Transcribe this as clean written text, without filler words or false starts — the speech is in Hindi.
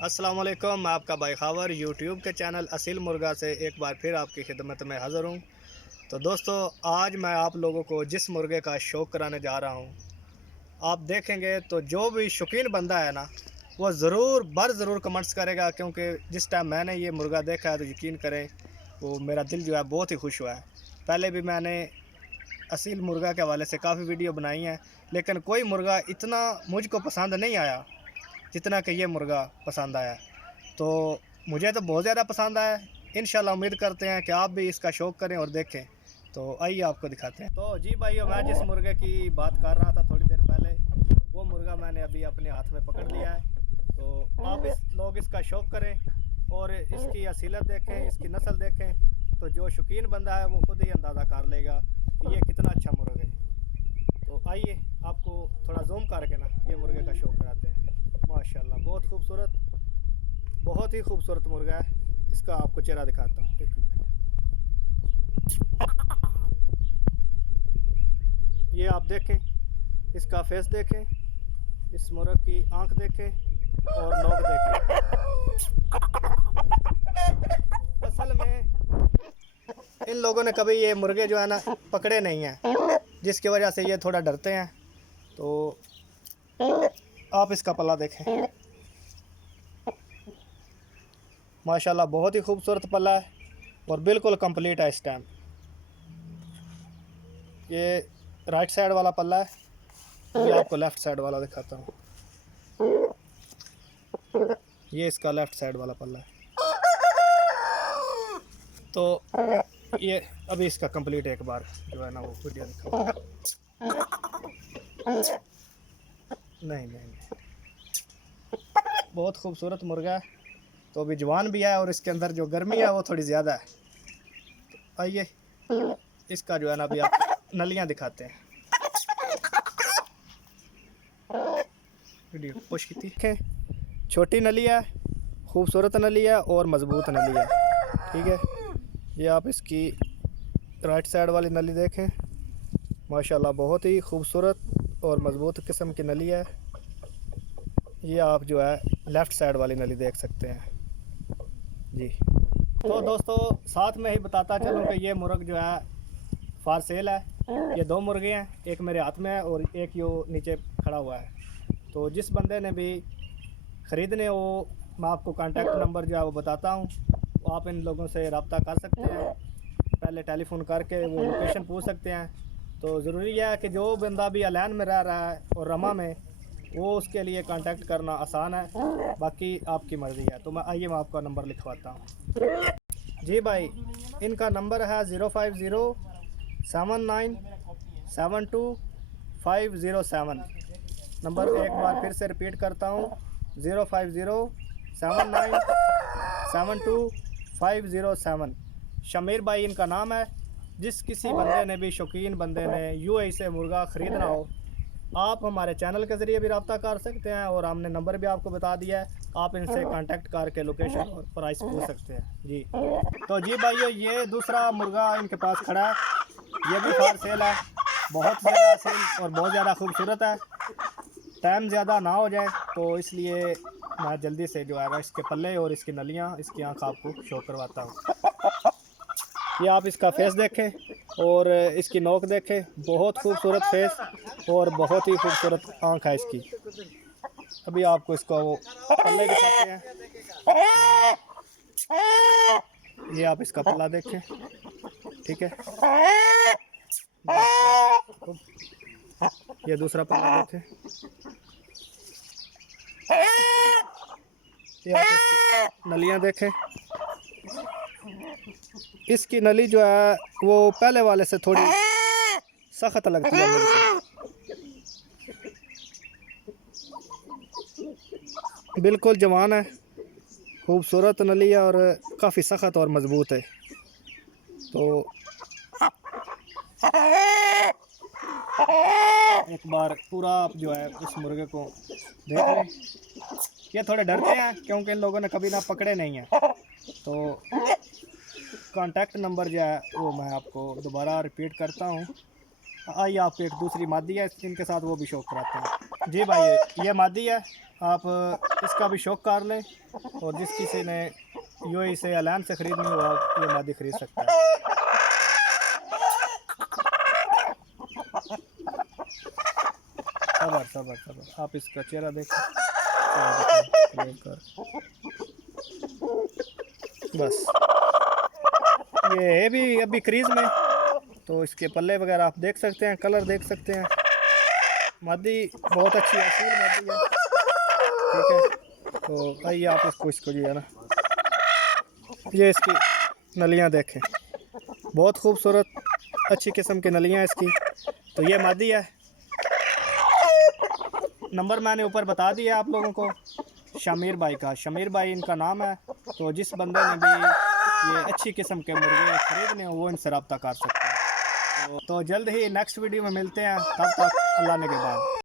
अस्सलाम वालेकुम। मैं आपका भाई खावर यूट्यूब के चैनल असील मुर्गा से एक बार फिर आपकी खिदमत में हाज़िर हूँ। तो दोस्तों, आज मैं आप लोगों को जिस मुर्गे का शौक़ कराने जा रहा हूँ, आप देखेंगे तो जो भी शौकीन बंदा है ना, वो ज़रूर कमेंट्स करेगा, क्योंकि जिस टाइम मैंने ये मुर्गा देखा है तो यकीन करें वो मेरा दिल जो है बहुत ही खुश हुआ है। पहले भी मैंने असील मुर्गा के हवाले से काफ़ी वीडियो बनाई हैं, लेकिन कोई मुर्गा इतना मुझको पसंद नहीं आया जितना कि ये मुर्गा पसंद आया। तो मुझे तो बहुत ज़्यादा पसंद आया। इंशाल्लाह उम्मीद करते हैं कि आप भी इसका शौक़ करें और देखें। तो आइए आपको दिखाते हैं। तो जी भाइयों, मैं जिस मुर्गे की बात कर रहा था थोड़ी देर पहले, वो मुर्गा मैंने अभी अपने हाथ में पकड़ लिया है। तो आप लोग इसका शौक़ करें और इसकी असीलत देखें, इसकी नस्ल देखें, तो जो शौकीन बंदा है वो खुद ही अंदाज़ा कर लेगा कि ये कितना अच्छा मुर्गा है। तो आइए आपको थोड़ा जूम करके ना ये मुर्गे का शौक़ कराते हैं। माशाल्लाह, बहुत खूबसूरत, बहुत ही खूबसूरत मुर्गा है। इसका आपको चेहरा दिखाता हूँ, एक मिनट। ये आप देखें, इसका फेस देखें, इस मुर्ग की आंख देखें और नोक देखें। असल में इन लोगों ने कभी ये मुर्गे जो है ना पकड़े नहीं हैं, जिसकी वजह से ये थोड़ा डरते हैं। तो आप इसका पल्ला देखें, माशाल्लाह बहुत ही खूबसूरत पल्ला है और बिल्कुल कंप्लीट है इस टाइम। ये राइट साइड वाला पल्ला है, ये आपको लेफ़्ट साइड वाला दिखाता हूँ। ये इसका लेफ़्ट साइड वाला पल्ला है। तो ये अभी इसका कंप्लीट एक बार जो है ना वो वीडियो दिखाऊँ। नहीं, बहुत खूबसूरत मुर्गा है। तो अभी जवान भी है और इसके अंदर जो गर्मी है वो थोड़ी ज़्यादा है। तो आइए इसका जो है ना अभी आपको नलियाँ दिखाते हैं। वीडियो पुश की थी। छोटी नली है, खूबसूरत नली है और मज़बूत नली है, ठीक है। ये आप इसकी राइट साइड वाली नली देखें, माशाल्लाह बहुत ही खूबसूरत और मज़बूत किस्म की नली है। ये आप जो है लेफ़्ट साइड वाली नली देख सकते हैं जी। तो दोस्तों, साथ में ही बताता चलूँ कि ये मुर्ग जो है फार सेल है। ये दो मुर्गे हैं, एक मेरे हाथ में है और एक यो नीचे खड़ा हुआ है। तो जिस बंदे ने भी ख़रीदने हो, मैं आपको कांटेक्ट नंबर जो है वो बताता हूँ, तो आप इन लोगों से रब्ता कर सकते हैं। पहले टेलीफ़ोन करके वो लोकेशन पूछ सकते हैं। तो ज़रूरी है कि जो बंदा भी अलैन में रह रहा है और रमा में, वो उसके लिए कांटेक्ट करना आसान है, बाकी आपकी मर्ज़ी है। तो आइए मैं आपका नंबर लिखवाता हूँ। जी भाई, इनका नंबर है 05079725507। नंबर एक बार फिर से रिपीट करता हूँ, 05079725507। शमीर भाई इनका नाम है। जिस किसी बंदे ने भी, शौकीन बंदे ने यूएई से मुर्गा ख़रीदना हो, आप हमारे चैनल के ज़रिए भी रब्ता कर सकते हैं और हमने नंबर भी आपको बता दिया है। आप इनसे कांटेक्ट करके लोकेशन और प्राइस पूछ सकते हैं जी। तो जी भाइयों, ये दूसरा मुर्गा इनके पास खड़ा है, ये भी फार सेल है। बहुत ज़्यादा सेल और बहुत ज़्यादा खूबसूरत है। टाइम ज़्यादा ना हो जाए तो इसलिए मैं जल्दी से जो है इसके पल्ले और इसकी नलियाँ, इसकी आँख आपको शो करवाता हूँ। ये आप इसका फेस देखें और इसकी नोक देखें, बहुत खूबसूरत फेस और बहुत ही खूबसूरत आँख है इसकी। अभी आपको इसका वो पल्ले दिखाते हैं। ये आप इसका पल्ला देखें, ठीक है। ये दूसरा पल्ला देखें। ये आप इसकी नलियाँ देखें। इसकी नली जो है वो पहले वाले से थोड़ी सख्त लगती है मुझे। बिल्कुल जवान है, खूबसूरत नली है और काफ़ी सख्त और मज़बूत है। तो एक बार पूरा आप जो है इस मुर्गे को देख लें। ये थोड़े डरते हैं क्योंकि इन लोगों ने कभी ना पकड़े नहीं हैं। तो कांटेक्ट नंबर जो है वो मैं आपको दोबारा रिपीट करता हूँ। आइए आपको एक दूसरी मादी है इनके साथ, वो भी शो कराते हैं। जी भाई, ये मादी है, आप इसका भी शौक कर लें, और जिस किसी ने यूएई से एलान से ख़रीदनी हो आप ये मादी ख़रीद सकता है। सबर सबर सबर, आप इसका चेहरा देखें, बस ये है भी अभी क्रीज में, तो इसके पल्ले वगैरह आप देख सकते हैं, कलर देख सकते हैं। मादी बहुत अच्छी असूल मादी है, ठीक है। तो आइए आप इसको जो है ना, ये इसकी नलियां देखें, बहुत खूबसूरत अच्छी किस्म की नलियां इसकी। तो ये मादी है, नंबर मैंने ऊपर बता दिया आप लोगों को, शमीर भाई का, शमीर भाई इनका नाम है। तो जिस बंदे ने भी ये अच्छी किस्म के मुर्गे ख़रीदने हो वो इनसे रब्ता कर सकते हैं। तो जल्द ही नेक्स्ट वीडियो में मिलते हैं, तब तक अल्लाह ने के बाद।